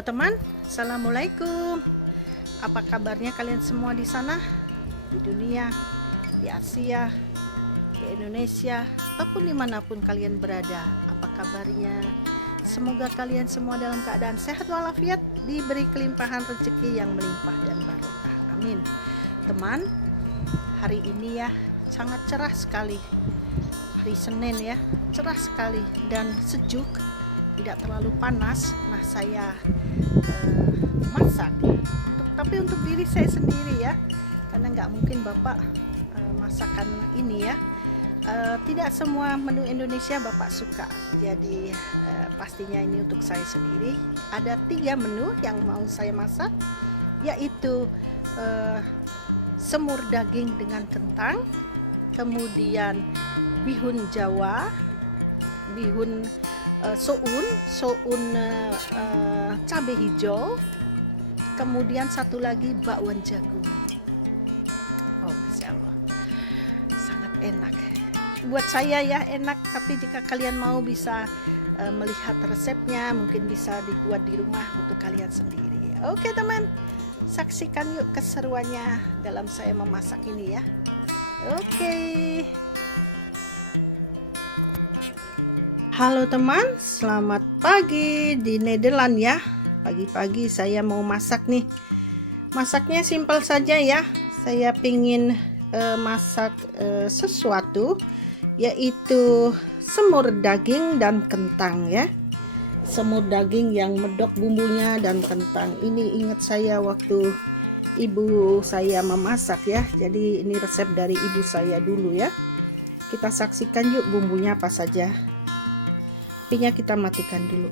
Halo teman, assalamualaikum. Apa kabarnya kalian semua di sana, di dunia, di Asia, di Indonesia, ataupun dimanapun kalian berada? Apa kabarnya? Semoga kalian semua dalam keadaan sehat walafiat, diberi kelimpahan rezeki yang melimpah dan barokah. Amin. Teman, hari ini ya sangat cerah sekali. Hari Senin ya, cerah sekali dan sejuk, tidak terlalu panas. Nah, saya masak tapi untuk diri saya sendiri ya, karena nggak mungkin Bapak masakan ini ya. Tidak semua menu Indonesia Bapak suka, jadi pastinya ini untuk saya sendiri. Ada 3 menu yang mau saya masak, yaitu semur daging dengan kentang, kemudian bihun Jawa, bihun soun cabai hijau, kemudian satu lagi bakwan jagung. Oh, Masya Allah, sangat enak buat saya ya, enak. Tapi jika kalian mau bisa melihat resepnya, mungkin bisa dibuat di rumah untuk kalian sendiri. Oke teman, saksikan yuk keseruannya dalam saya memasak ini ya. Oke. Halo teman, selamat pagi di Nederland ya. Pagi-pagi saya mau masak nih. Masaknya simpel saja ya. Saya pingin masak sesuatu, yaitu semur daging dan kentang ya. Semur daging yang medok bumbunya dan kentang. Ini ingat saya waktu ibu saya memasak ya. Jadi ini resep dari ibu saya dulu ya. Kita saksikan yuk bumbunya apa saja. Apinya kita matikan dulu.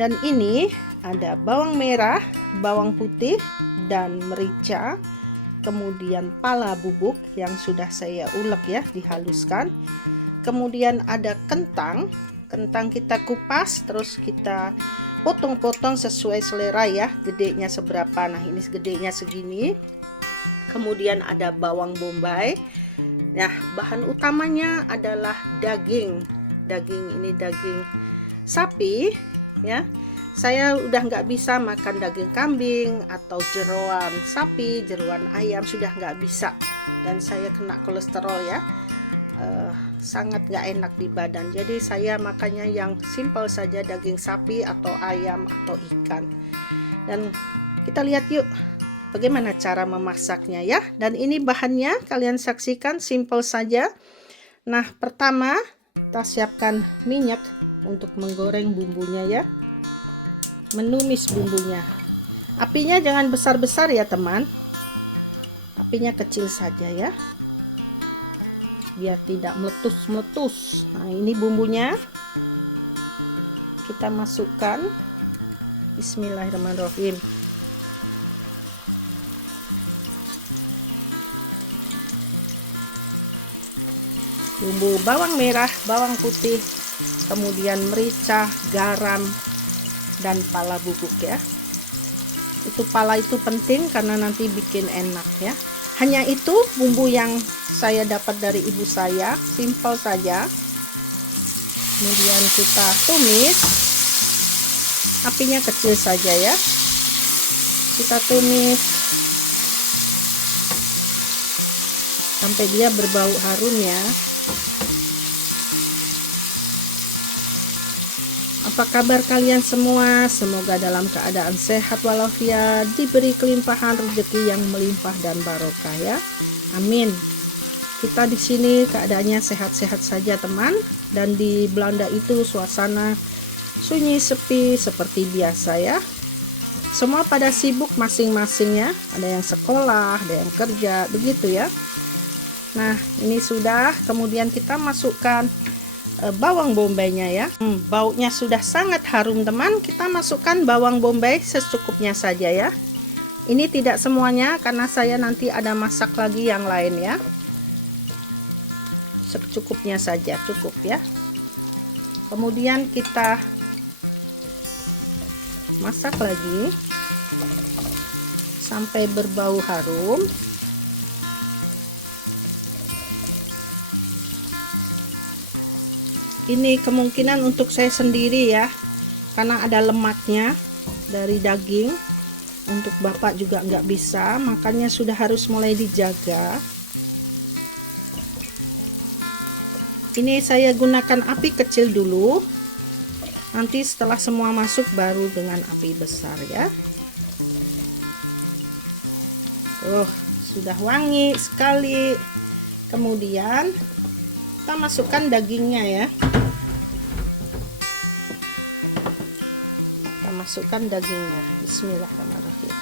Dan ini ada bawang merah, bawang putih, dan merica. Kemudian pala bubuk yang sudah saya ulek ya, dihaluskan. Kemudian ada kentang. Kentang kita kupas, terus kita potong-potong sesuai selera ya, gedenya seberapa. Nah, ini gedenya segini. Kemudian ada bawang bombay. Nah, bahan utamanya adalah daging ini daging sapi ya. Saya udah nggak bisa makan daging kambing atau jeroan sapi, jeroan ayam, sudah nggak bisa, dan saya kena kolesterol ya. Sangat nggak enak di badan. Jadi saya makannya yang simple saja, daging sapi atau ayam atau ikan. Dan kita lihat yuk bagaimana cara memasaknya ya. Dan ini bahannya kalian saksikan, simple saja. Nah, pertama kita siapkan minyak untuk menggoreng bumbunya ya, menumis bumbunya. Apinya jangan besar-besar ya teman, apinya kecil saja ya, biar tidak meletus-meletus. Nah, ini bumbunya kita masukkan. Bismillahirrahmanirrahim. Bumbu bawang merah, bawang putih, kemudian merica, garam, dan pala bubuk ya. Itu pala itu penting karena nanti bikin enak ya. Hanya itu bumbu yang saya dapat dari ibu saya, simple saja. Kemudian kita tumis, apinya kecil saja ya. Kita tumis sampai dia berbau harum ya. Apa kabar kalian semua? Semoga dalam keadaan sehat walafiat, diberi kelimpahan rezeki yang melimpah dan barokah ya. Amin. Kita di sini keadaannya sehat-sehat saja teman, dan di Belanda itu suasana sunyi sepi seperti biasa ya. Semua pada sibuk masing-masing ya. Ada yang sekolah, ada yang kerja, begitu ya. Nah, ini sudah, kemudian kita masukkan bawang bombaynya ya. Baunya sudah sangat harum teman. Kita masukkan bawang bombay secukupnya saja ya. Ini tidak semuanya karena saya nanti ada masak lagi yang lain ya. Secukupnya saja, cukup ya. Kemudian kita masak lagi sampai berbau harum. Ini kemungkinan untuk saya sendiri ya, karena ada lemaknya dari daging. Untuk bapak juga nggak bisa, makanya sudah harus mulai dijaga. Ini saya gunakan api kecil dulu, nanti setelah semua masuk baru dengan api besar ya. Sudah wangi sekali. Kemudian kita masukkan dagingnya ya. Masukkan dagingnya. Bismillahirrahmanirrahim.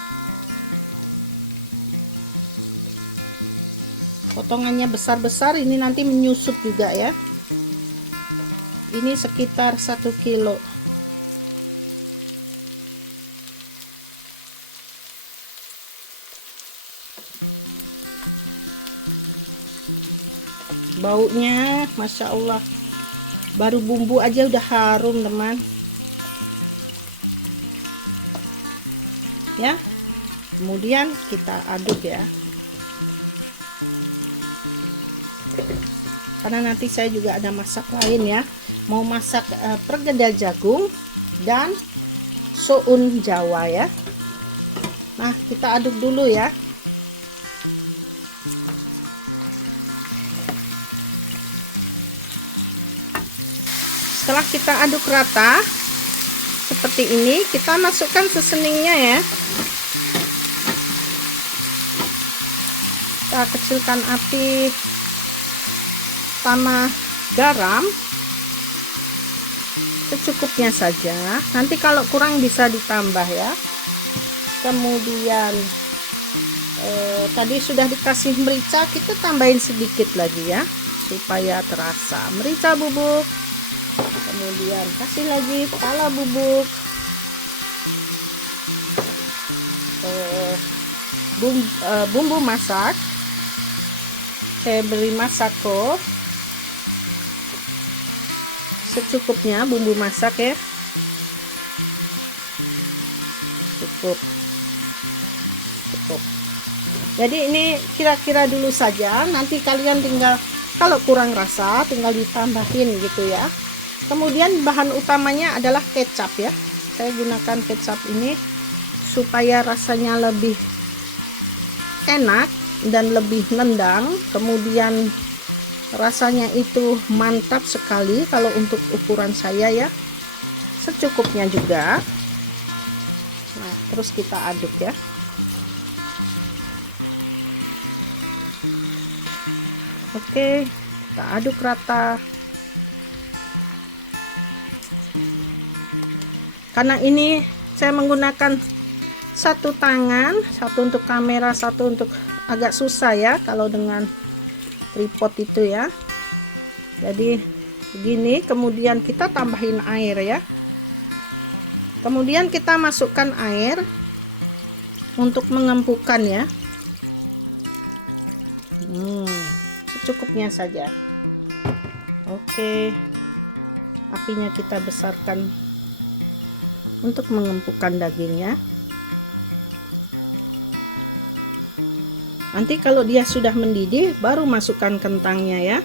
Potongannya besar-besar, ini nanti menyusut juga ya. Ini sekitar 1 kilo. Baunya Masya Allah, baru bumbu aja udah harum teman ya. Kemudian kita aduk ya, karena nanti saya juga ada masak lain ya, mau masak perkedel jagung dan soun Jawa ya. Nah, kita aduk dulu ya. Setelah kita aduk rata seperti ini, kita masukkan seseningnya ya. Kita kecilkan api, sama garam secukupnya saja. Nanti kalau kurang bisa ditambah ya. Kemudian tadi sudah dikasih merica, kita tambahin sedikit lagi ya supaya terasa merica bubuk. Kemudian kasih lagi pala bubuk, bumbu masak, saya beri masako secukupnya, bumbu masak ya, cukup. Jadi ini kira-kira dulu saja, nanti kalian tinggal kalau kurang rasa tinggal ditambahin gitu ya. Kemudian bahan utamanya adalah kecap ya, saya gunakan kecap ini supaya rasanya lebih enak dan lebih nendang. Kemudian rasanya itu mantap sekali kalau untuk ukuran saya ya, secukupnya juga. Nah, terus kita aduk ya. Oke, kita aduk rata. Karena ini saya menggunakan satu tangan, satu untuk kamera, satu untuk agak susah ya kalau dengan tripod itu ya. Jadi begini, kemudian kita tambahin air ya. Kemudian kita masukkan air untuk mengempukkan ya. Secukupnya saja. Oke, apinya kita besarkan untuk mengempukkan dagingnya. Nanti kalau dia sudah mendidih baru masukkan kentangnya ya.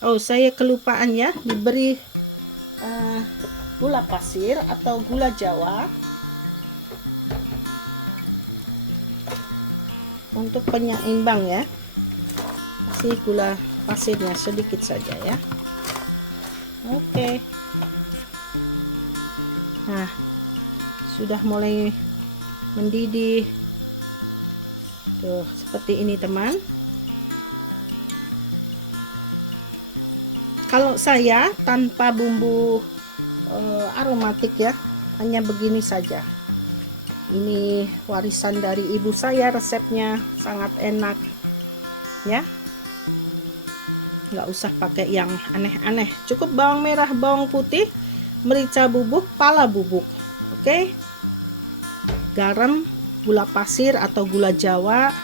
Oh, saya kelupaan ya, diberi gula pasir atau gula Jawa untuk penyeimbang ya. Kasih gula pasirnya sedikit saja ya. Oke. Nah, sudah mulai mendidih. Tuh, seperti ini teman. Kalau saya tanpa bumbu aromatik ya, hanya begini saja. Ini warisan dari ibu saya, resepnya sangat enak ya. Nggak usah pakai yang aneh-aneh, cukup bawang merah, bawang putih, merica bubuk, pala bubuk, oke, garam, gula pasir atau gula Jawa.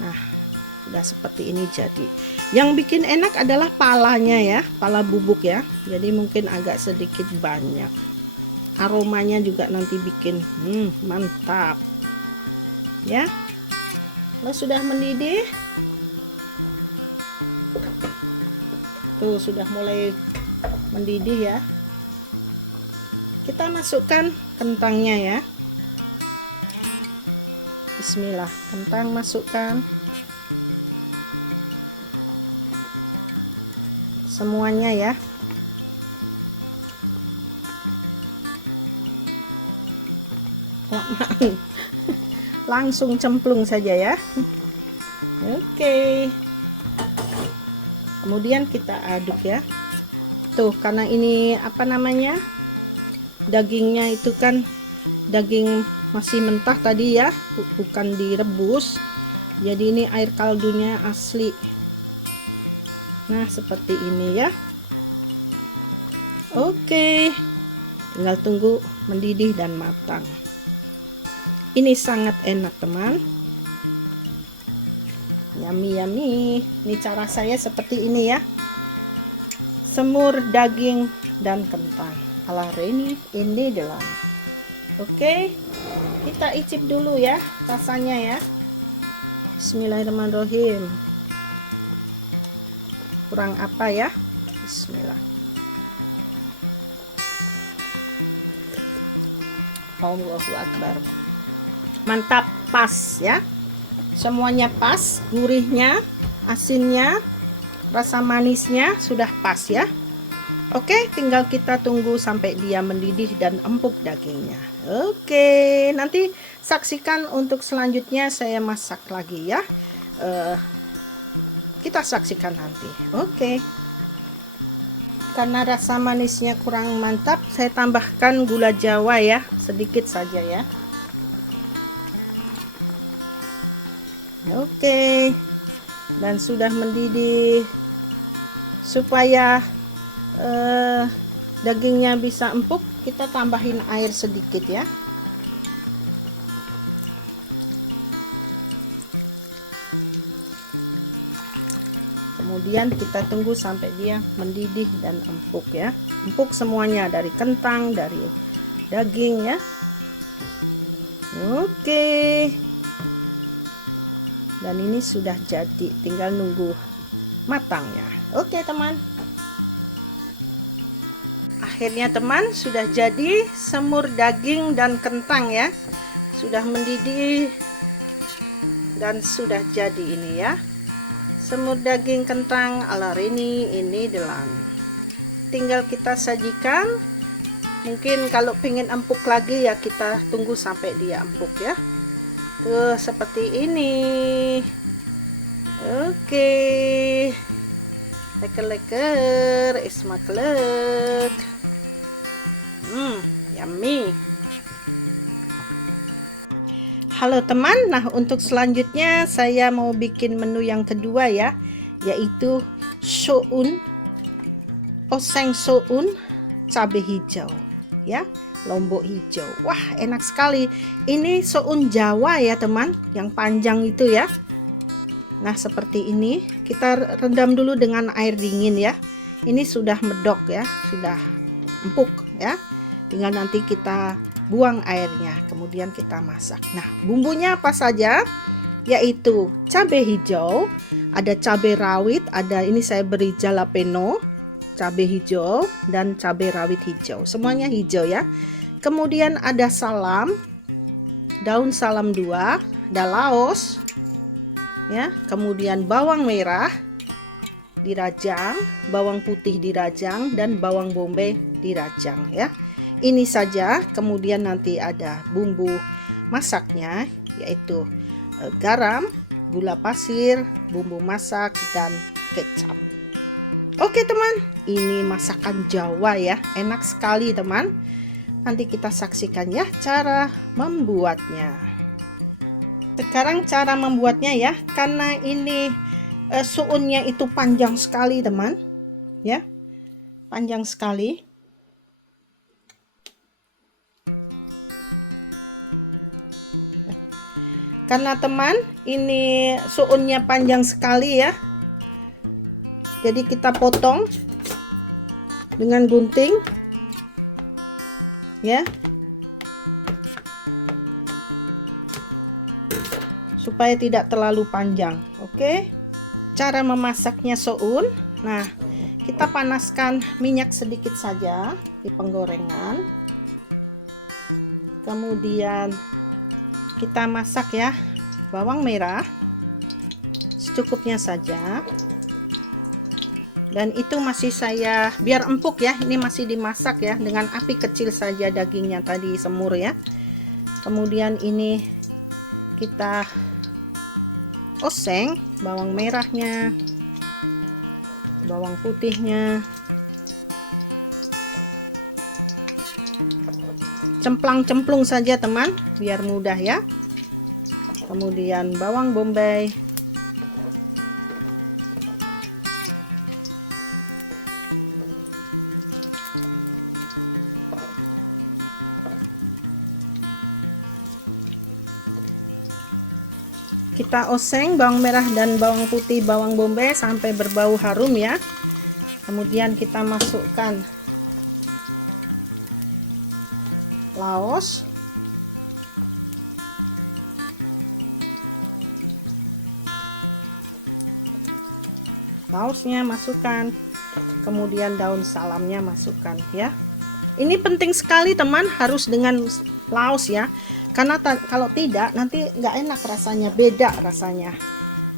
Nah, udah seperti ini jadi. Yang bikin enak adalah palanya ya, pala bubuk ya, jadi mungkin agak sedikit banyak. Aromanya juga nanti bikin mantap ya. Kalau sudah mendidih, tuh sudah mulai mendidih ya. Kita masukkan kentangnya ya. Bismillah, kentang masukkan semuanya ya. Langsung cemplung saja ya. Oke. Kemudian kita aduk ya. Tuh, karena ini apa namanya? Dagingnya itu kan daging masih mentah tadi ya, bukan direbus. Jadi ini air kaldunya asli. Nah, seperti ini ya. Oke. Tinggal tunggu mendidih dan matang. Ini sangat enak, teman. Yummy yummy. Ini cara saya seperti ini ya. Semur daging dan kentang ala Reni in Nederland. Oke, kita icip dulu ya rasanya ya. Bismillahirrahmanirrahim. Kurang apa ya? Bismillah. Allahu Akbar. Mantap, pas ya. Semuanya pas, gurihnya, asinnya, rasa manisnya sudah pas ya. Oke, tinggal kita tunggu sampai dia mendidih dan empuk dagingnya. Oke, nanti saksikan untuk selanjutnya saya masak lagi ya. Kita saksikan nanti. Oke. Karena rasa manisnya kurang mantap, saya tambahkan gula Jawa ya, sedikit saja ya. Oke. Dan sudah mendidih. Supaya dagingnya bisa empuk, kita tambahin air sedikit ya. Kemudian kita tunggu sampai dia mendidih dan empuk ya. Empuk semuanya, dari kentang, dari daging ya. Oke. Dan ini sudah jadi, tinggal nunggu matangnya. Oke teman. Akhirnya teman, sudah jadi semur daging dan kentang ya. Sudah mendidih dan sudah jadi ini ya. Semur daging kentang ala Reni in Nederland. Tinggal kita sajikan. Mungkin kalau pengen empuk lagi ya kita tunggu sampai dia empuk ya. Tuh seperti ini. Oke. Leker-leker, ismaklek. Yummy. Halo teman, nah untuk selanjutnya saya mau bikin menu yang kedua ya, yaitu soun, oseng soun, cabai hijau ya, lombok hijau. Wah enak sekali. Ini soun Jawa ya teman, yang panjang itu ya. Nah seperti ini, kita rendam dulu dengan air dingin ya. Ini sudah medok ya, sudah empuk ya. Tinggal nanti kita buang airnya, kemudian kita masak. Nah bumbunya apa saja? Yaitu cabai hijau, ada cabai rawit, ada ini saya beri jalapeno, cabai hijau dan cabai rawit hijau, semuanya hijau ya. Kemudian ada salam, daun salam 2, ada laos ya, kemudian bawang merah dirajang, bawang putih dirajang, dan bawang bombay dirajang ya. Ini saja. Kemudian nanti ada bumbu masaknya, yaitu garam, gula pasir, bumbu masak, dan kecap. Oke teman, ini masakan Jawa ya, enak sekali teman. Nanti kita saksikan ya cara membuatnya. Sekarang cara membuatnya ya, karena ini suunnya itu panjang sekali teman ya, panjang sekali. Karena teman ini suunnya panjang sekali ya, jadi kita potong dengan gunting ya, supaya tidak terlalu panjang. Oke, cara memasaknya soun. Nah kita panaskan minyak sedikit saja di penggorengan Kemudian kita masak ya, bawang merah secukupnya saja. Dan itu masih saya biar empuk ya, ini masih dimasak ya dengan api kecil saja dagingnya tadi semur ya. Kemudian ini kita oseng bawang merahnya, bawang putihnya, cemplang-cemplung saja teman biar mudah ya. Kemudian bawang bombay, kita oseng bawang merah dan bawang putih, bawang bombay sampai berbau harum ya. Kemudian kita masukkan laos, laosnya masukkan, kemudian daun salamnya masukkan ya. Ini penting sekali teman, harus dengan laos ya, karena kalau tidak nanti nggak enak rasanya, beda rasanya.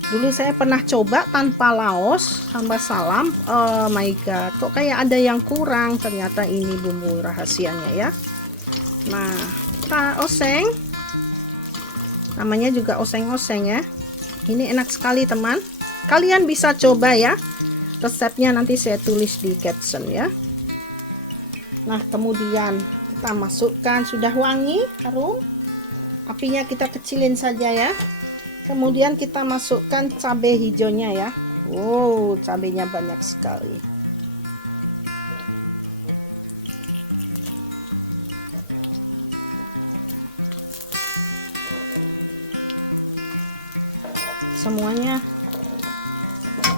Dulu saya pernah coba tanpa laos tambah salam, oh my god, kok kayak ada yang kurang. Ternyata ini bumbu rahasianya ya. Nah, kita oseng, namanya juga oseng-oseng ya. Ini enak sekali teman, kalian bisa coba ya, resepnya nanti saya tulis di caption ya. Nah, kemudian kita masukkan, sudah wangi harum, apinya kita kecilin saja ya. Kemudian kita masukkan cabai hijaunya ya. Wow, cabainya banyak sekali. Semuanya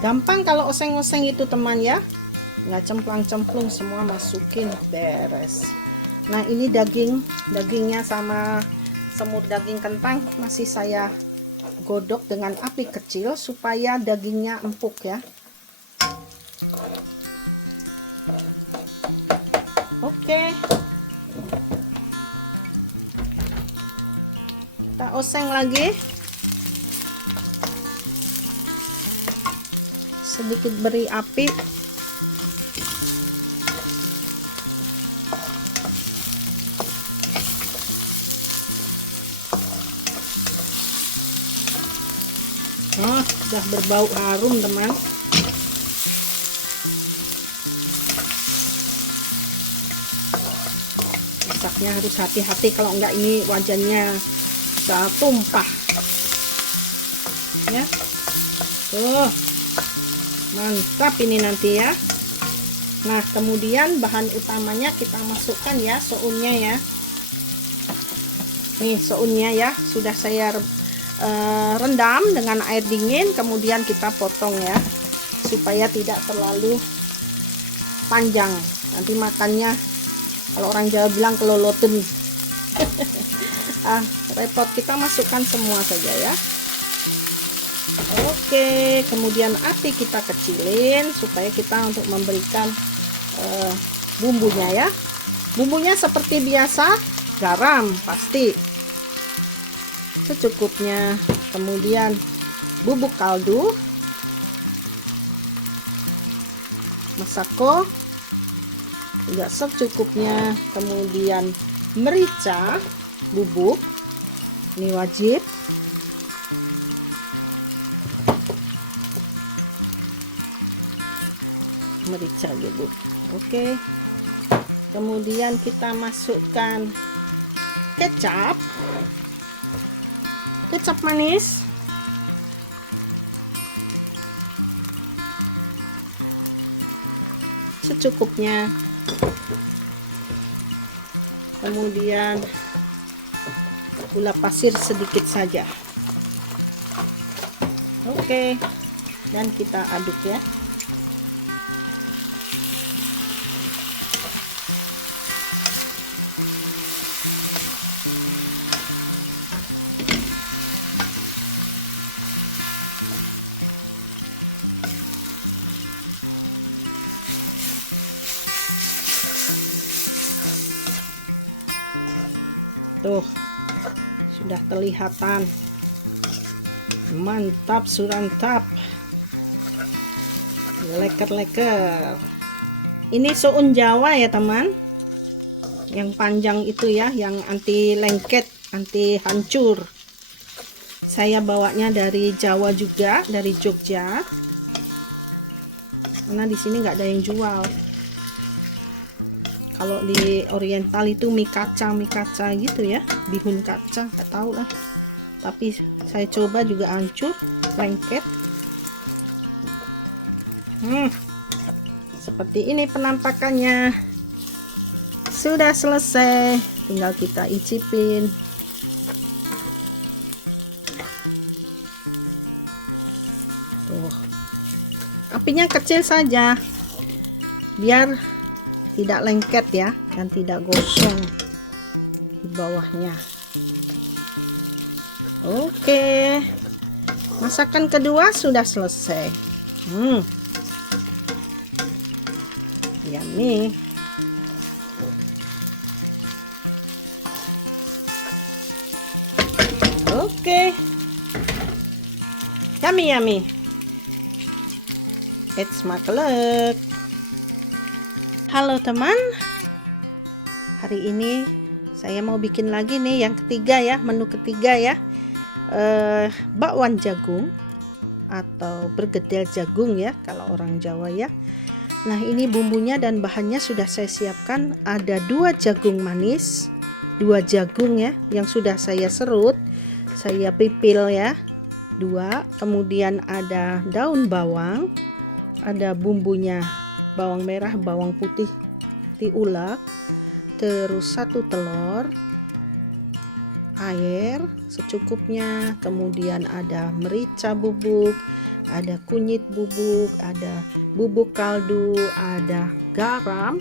gampang kalau oseng-oseng itu teman ya, nggak cemplang-cemplung, semua masukin beres. Nah, ini dagingnya sama semur daging kentang masih saya godok dengan api kecil supaya dagingnya empuk ya. Oke, kita oseng lagi, sedikit beri api. Oh, sudah berbau harum teman. Masaknya harus hati-hati, kalau enggak ini wajannya bisa tumpah ya. Tuh, mantap ini nanti ya. Nah, kemudian bahan utamanya kita masukkan ya, sounnya ya. Nih sounnya ya, sudah saya rendam dengan air dingin, kemudian kita potong ya supaya tidak terlalu panjang, nanti makannya kalau orang Jawa bilang keloloten. Repot, kita masukkan semua saja ya. Oke, kemudian api kita kecilin supaya kita untuk memberikan bumbunya ya. Bumbunya seperti biasa, garam pasti secukupnya, kemudian bubuk kaldu, masako juga secukupnya, kemudian merica bubuk, ini wajib, merica bubuk. Oke, kemudian kita masukkan kecap manis, secukupnya, kemudian gula pasir sedikit saja. Oke, dan kita aduk ya. Tuh, sudah kelihatan. Mantap, surantap. Leker-leker. Ini soun Jawa ya teman, yang panjang itu ya, yang anti lengket, anti hancur. Saya bawanya dari Jawa juga, dari Jogja. Karena di sini nggak ada yang jual. Kalau di Oriental itu mie kaca gitu ya, bihun kaca, nggak tahu lah. Tapi saya coba juga hancur, lengket. Seperti ini penampakannya. Sudah selesai, tinggal kita icipin. Tuh, apinya kecil saja biar tidak lengket ya, dan tidak gosong di bawahnya. Oke, masakan kedua sudah selesai. Yummy. Oke, yummy. It's makelek. Halo teman, hari ini saya mau bikin lagi nih yang ketiga ya, menu ketiga ya, bakwan jagung atau bergedel jagung ya kalau orang Jawa ya. Nah, ini bumbunya dan bahannya sudah saya siapkan. Ada 2 jagung manis, 2 jagung ya yang sudah saya serut, saya pipil ya, 2. Kemudian ada daun bawang, ada bumbunya, bawang merah, bawang putih diulek, terus 1 telur, air secukupnya, kemudian ada merica bubuk, ada kunyit bubuk, ada bubuk kaldu, ada garam,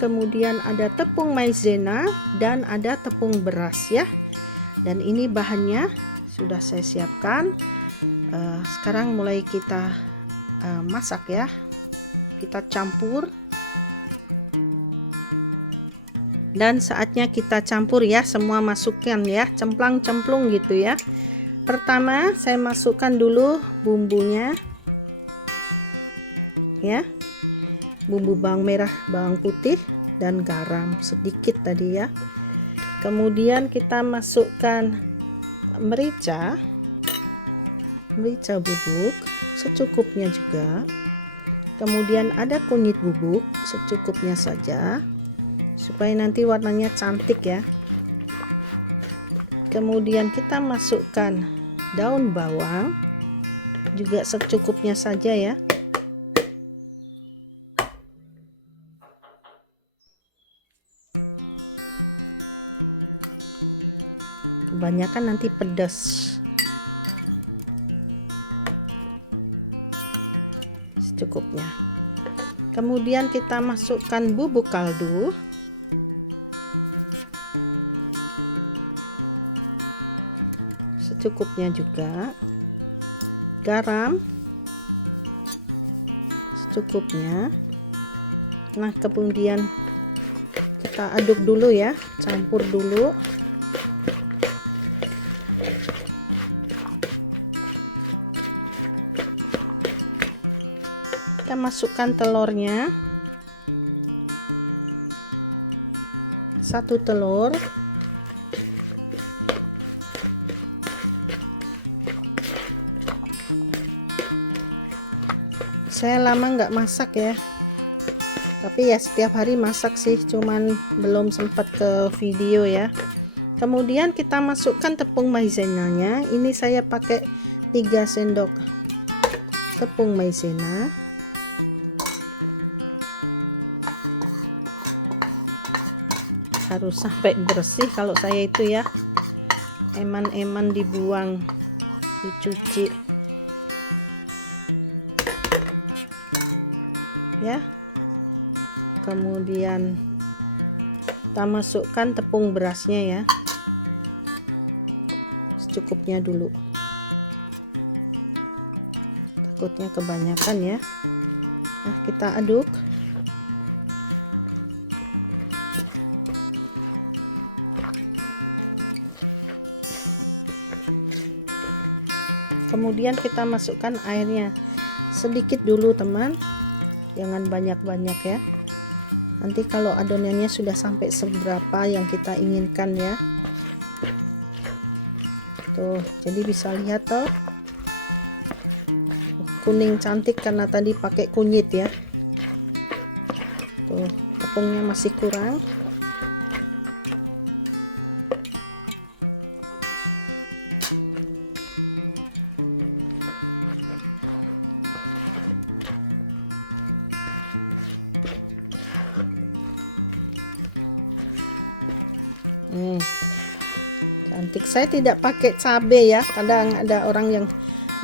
kemudian ada tepung maizena dan ada tepung beras ya. Dan ini bahannya sudah saya siapkan. Sekarang mulai kita masak ya. Kita campur, dan saatnya kita campur ya, semua masukkan ya, cemplang-cemplung gitu ya. Pertama saya masukkan dulu bumbunya ya, bumbu bawang merah, bawang putih dan garam sedikit tadi ya. Kemudian kita masukkan merica bubuk secukupnya juga. Kemudian ada kunyit bubuk secukupnya saja supaya nanti warnanya cantik ya. Kemudian kita masukkan daun bawang juga secukupnya saja ya. Kebanyakan nanti pedas. Secukupnya. Kemudian kita masukkan bubuk kaldu. Secukupnya juga. Garam secukupnya. Nah, kemudian kita aduk dulu ya, campur dulu. Kita masukkan telurnya, 1 telur, saya lama nggak masak ya, tapi ya setiap hari masak sih, cuman belum sempat ke video ya. Kemudian kita masukkan tepung maizenanya. Ini saya pakai 3 sendok tepung maizena. Harus sampai bersih kalau saya itu ya, eman-eman dibuang, dicuci ya. Kemudian kita masukkan tepung berasnya ya, secukupnya dulu, takutnya kebanyakan ya. Nah, kita aduk. Kemudian kita masukkan airnya sedikit dulu teman, jangan banyak-banyak ya. Nanti kalau adonannya sudah sampai seberapa yang kita inginkan ya. Tuh, jadi bisa lihat toh, kuning cantik karena tadi pakai kunyit ya. Tuh, tepungnya masih kurang. Cantik. Saya tidak pakai cabai ya, kadang ada orang yang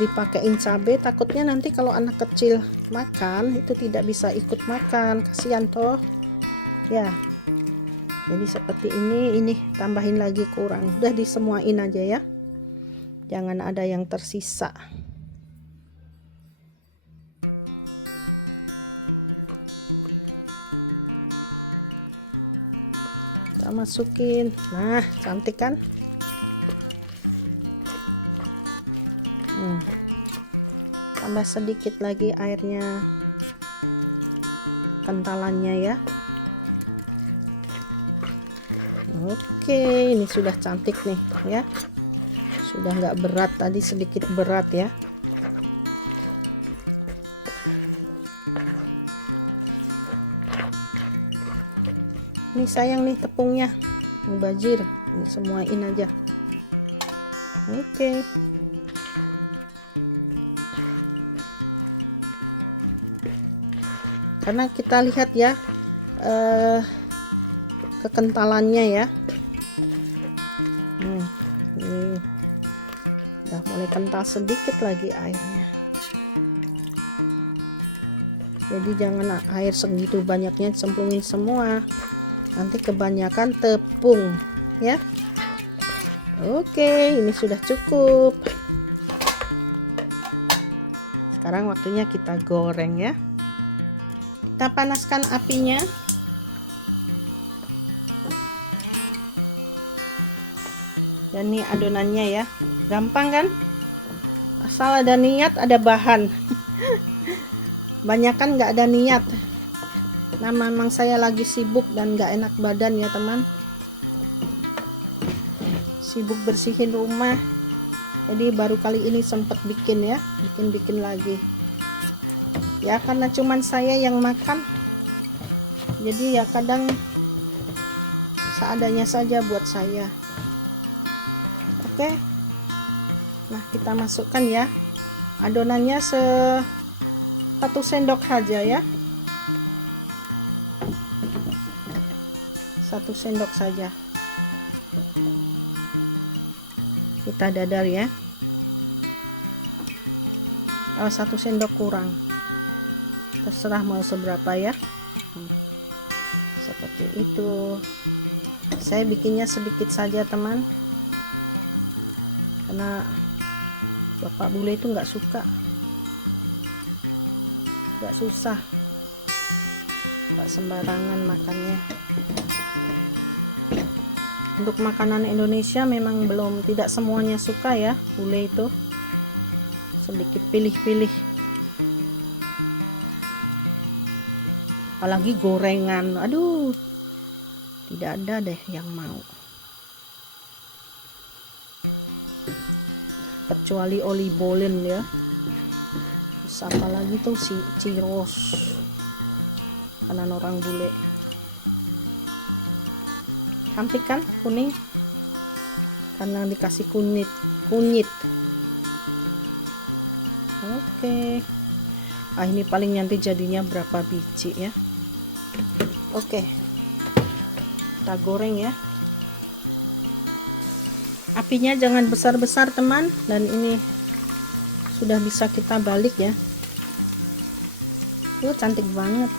dipakein cabai, takutnya nanti kalau anak kecil makan itu tidak bisa ikut makan, kasihan toh ya. Jadi seperti ini tambahin lagi kurang, udah disemuain aja ya, jangan ada yang tersisa. Kita masukin, nah cantik kan. Tambah sedikit lagi airnya, kentalannya ya. Oke, ini sudah cantik nih ya, sudah nggak berat, tadi sedikit berat ya. Ini sayang nih tepungnya mubazir, ini semuain aja. Oke. Karena kita lihat ya kekentalannya ya. Ini udah mulai kental, sedikit lagi airnya. Jadi jangan air segitu banyaknya cemplungin semua, nanti kebanyakan tepung ya. Oke, ini sudah cukup. Sekarang waktunya kita goreng ya. Kita panaskan apinya. Dan ini adonannya ya, gampang kan, asal ada niat, ada bahan. Banyak kan nggak ada niat. Nah memang saya lagi sibuk dan nggak enak badan ya teman, sibuk bersihin rumah, jadi baru kali ini sempat bikin ya, bikin lagi ya, karena cuman saya yang makan, jadi ya kadang seadanya saja buat saya. Oke, nah kita masukkan ya adonannya 1 sendok saja ya, 1 sendok saja. Kita dadar ya, 1 sendok kurang, terserah mau seberapa ya. Seperti itu. Saya bikinnya sedikit saja teman, karena bapak bule itu nggak suka, nggak susah, nggak sembarangan makannya. Untuk makanan Indonesia memang tidak semuanya suka ya, bule itu sedikit pilih-pilih, apalagi gorengan, aduh tidak ada deh yang mau, kecuali oli bolen ya. Terus apalagi tuh si ciros, kanan orang bule. Cantik kan, kuning karena dikasih kunyit. Oke. Ini paling nanti jadinya berapa biji ya. Oke, kita goreng ya. Apinya jangan besar-besar teman, dan ini sudah bisa kita balik ya. Cantik banget,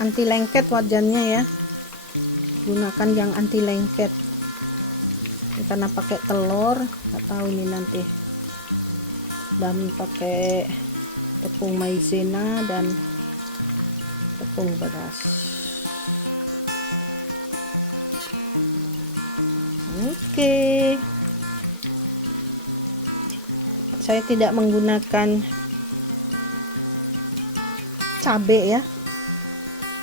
anti lengket wajannya ya, gunakan yang anti lengket. Ini karena pakai telur, nggak tahu ini nanti, dan pakai tepung maizena dan tepung beras. Oke, Saya tidak menggunakan cabai ya.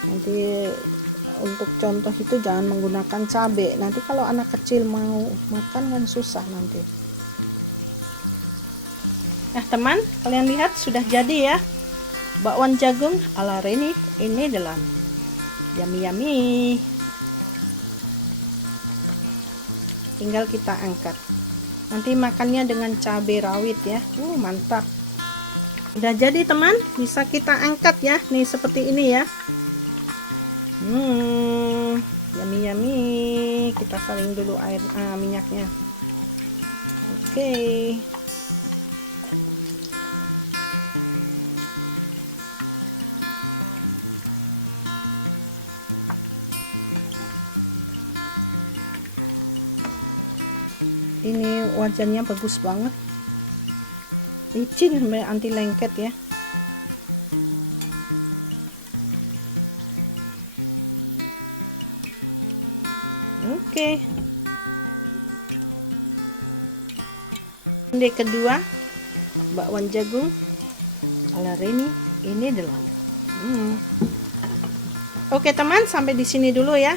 Nanti untuk contoh itu jangan menggunakan cabai. Nanti kalau anak kecil mau makan kan susah nanti. Nah teman, kalian lihat sudah jadi ya. Bakwan jagung ala Reni ini dalam. Yummy yummy. Tinggal kita angkat. Nanti makannya dengan cabai rawit ya. Mantap. Udah jadi teman, bisa kita angkat ya. Nih seperti ini ya. Yummy yummy. Kita saring dulu minyaknya. Oke. Ini wajannya bagus banget, licin sampai anti lengket ya. Oke. Ini kedua, bakwan jagung ala Reni ini dalam. Oke teman, sampai di sini dulu ya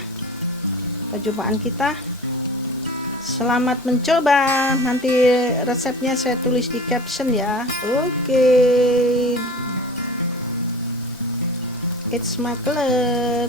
perjumpaan kita. Selamat mencoba. Nanti resepnya saya tulis di caption ya. Oke. It's my club.